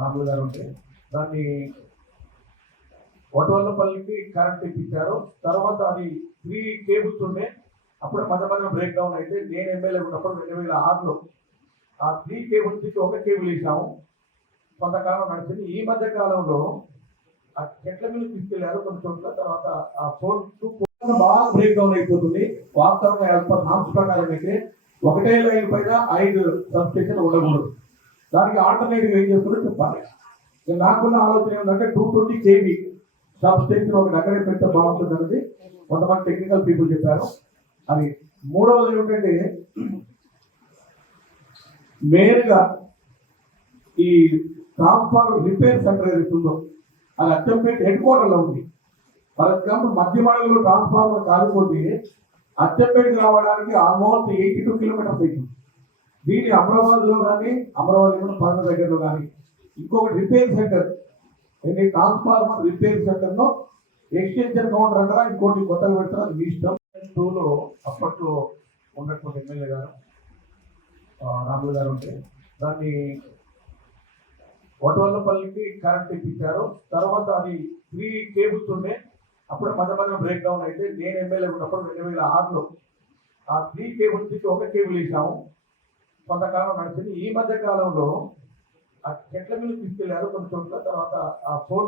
రాములు గారు ఉంటే దాన్ని వటవల్లపల్లికి కరెంట్ ఇప్పించారు. తర్వాత అది 3 కేబుల్స్ ఉండే, అప్పుడు మధ్య మధ్య బ్రేక్ డౌన్ అయితే నేను ఎమ్మెల్యే ఉన్నప్పుడు 2006లో ఆ 3 కేబుల్స్కి ఒక కేబుల్ వేసాము. కొంతకాలం నడిచింది. ఈ మధ్య కాలంలో ఆ చెట్ల మీద తీసుకెళ్లారు కొన్ని చోట్ల. తర్వాత ఆ 4 బాగా బ్రేక్ డౌన్ అయిపోతుంది. వాస్తవంగా నామ్స్ ప్రకారం అయితే ఒకటే లైన్ పైన 5 సబ్ స్టేషన్ ఉండకూడదు. దానికి ఆల్టర్నేటివ్ ఏం చేస్తుందో చెప్పాలి. నాకున్న ఆలోచన ఏంటంటే 220 kV సబ్ స్టేషన్ ఒకటి అక్కడే పెడితే బాగుంటుంది అనేది కొంతమంది టెక్నికల్ పీపుల్ చెప్పారు. అది మూడవది ఏమిటంటే మెయిన్గా ఈ ట్రాన్స్ఫార్మర్ రిపేర్ సెంటర్ ఏదైతుందో అది అచ్చంపేట హెడ్ క్వార్టర్లో ఉంది. ఫర్ ఎగ్జాంపుల్ మధ్యమడలో ట్రాన్స్ఫార్మర్ కాలిపోతే అచ్చంపేటకి రావడానికి ఆల్మోస్ట్ 82 కిలోమీటర్స్ అవుతుంది. దీన్ని అమరావతిలో కానీ అమరావతిలో పనుల దగ్గరలో కానీ ఇంకొకటి రిపేర్ సెంటర్ ట్రాన్స్ఫార్మర్ రిపేర్ సెంటర్లో ఎక్స్టెన్షన్ కౌంటర్ అంటారా ఇంకోటి కొత్తగా పెడతారా అది మీ ఇష్టం. 2లో అప్పట్లో ఉన్నటువంటి ఎమ్మెల్యే గారు రాములు గారు ఉంటే దాన్ని వటవల్లపల్లికి కరెంట్ ఇప్పించారు. తర్వాత అది 3 కేబుల్స్ ఉండే, అప్పుడు మధ్య మధ్య బ్రేక్ డౌన్ అయితే నేను ఎమ్మెల్యే ఉన్నప్పుడు 2006లో ఆ 3 కేబుల్స్కి ఒక కేబుల్ వేసాము. కొంతకాలం నడిచింది. ఈ మధ్య కాలంలో ఆ చెట్ల మీద తీసుకెళ్లారు కొన్ని చోట్ల. తర్వాత ఆ 4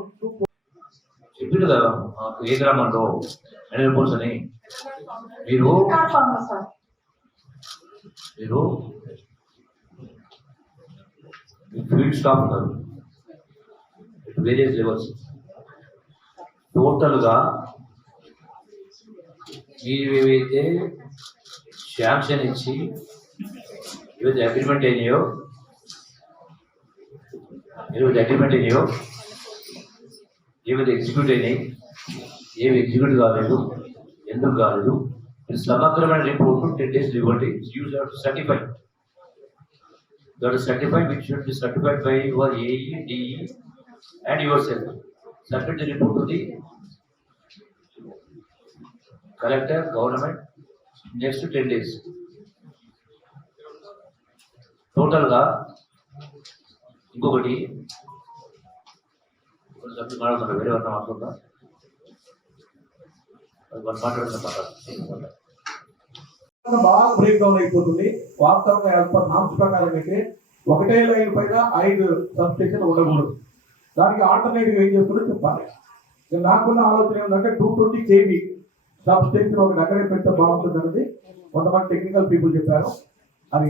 చెప్పారు కదా ఏ గ్రామంలో అని మీరు ఫీల్డ్ స్టాఫ్ ఉన్నారు వేరియస్ లెవెల్స్. టోటల్గా మీరు ఏవైతే శాంక్షన్ ఇచ్చి ఏవైతే అగ్రిమెంట్ అయినాయో ఏవైతే ఎగ్జిక్యూట్ అయినాయి, ఏవి ఎగ్జిక్యూట్ కాలేదు, ఎందుకు కాలేదు, సమగ్రమైన రిపోర్ట్ 10 days ఇవ్వండి. Use certify that is certified, which should be certified by your AE, DE and yourself. Submit the report to the collector, government, next to 10 days. Total గా ఇంకొకటి సబ్జెక్ట్ మాట్లాడుతున్నారు, వేరే వర్ణం మాట్లాడుతుందా మాట్లాడుతున్నా బాగా బ్రేక్ డౌన్ అయిపోతుంది. వాస్తవంగా నామ్స్ ప్రకారం అయితే ఒకటే లైన్ పైన 5 సబ్ స్టేషన్ ఉండకూడదు. దానికి ఆల్టర్నేటివ్ ఏం చేస్తుందో చెప్పాలి. నాకున్న ఆలోచన ఏంటంటే 220 kV సబ్ స్టేషన్ ఒకటి అక్కడే పెడితే బాగుంటుంది అనేది కొంతమంది టెక్నికల్ పీపుల్ చెప్పారు. అది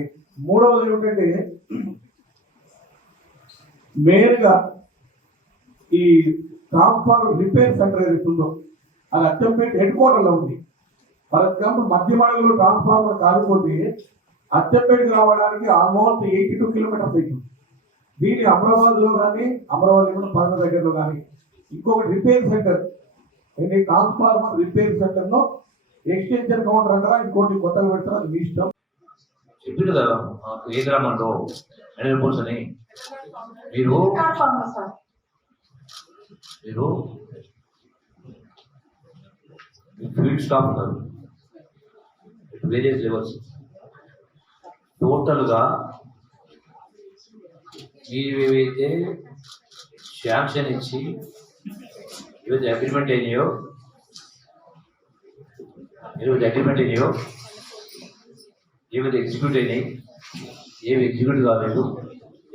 మూడవది ఏమిటంటే మెయిన్గా ఈ ట్రాన్స్ఫార్మర్ రిపేర్ సెంటర్ ఏదైతుందో అది అచ్చంపేట హెడ్ క్వార్టర్లో ఉంది. ఫర్ ఎగ్జాంపుల్ మధ్యమడలో ట్రాన్స్ఫార్మర్ కాలిపోతే అచ్చంపేటకి రావడానికి ఆల్మోస్ట్ 82 కిలోమీటర్స్ అవుతుంది. దీన్ని అమరావతిలో కానీ అమరావతిలో పనుల దగ్గరలో కానీ ఇంకొకటి రిపేర్ సెంటర్ ట్రాన్స్ఫార్మర్ రిపేర్ సెంటర్లో ఎక్స్టెన్షన్ కౌంటర్ అంటారా ఇంకోటి కొత్తగా పెడతారా అది మీ ఇష్టం. చెప్పారు కదా ఏ గ్రామంలో అని మీరు ఫీల్డ్ స్టాఫ్ ఉన్నారు వేరియస్ లెవెల్స్. టోటల్గా మీరు ఏవైతే శాంక్షన్ ఇచ్చి ఏవైతే అగ్రిమెంట్ అయినాయో ఏవైతే ఎగ్జిక్యూట్ అయినాయి, ఏవి ఎగ్జిక్యూట్ కాలేదు,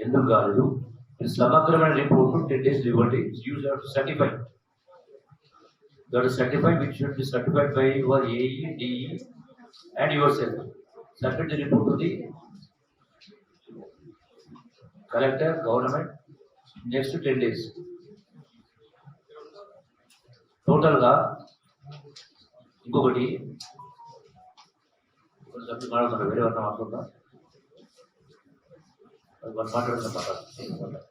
ఎందుకు కాలేదు, సమగ్రమైన రిపోర్ట్ 10 days ఇవ్వండి. Use certify that is certified, which should be certified by your AE, DE and yourself. Submit the report to the collector, government, next to 10 days. Total గా ఇంకొకటి సబ్జెక్ట్ మాట్లాడుతున్నారు, వేరే వర్ణం మాట్లాడుతుందా మాట్లాడుతున్నా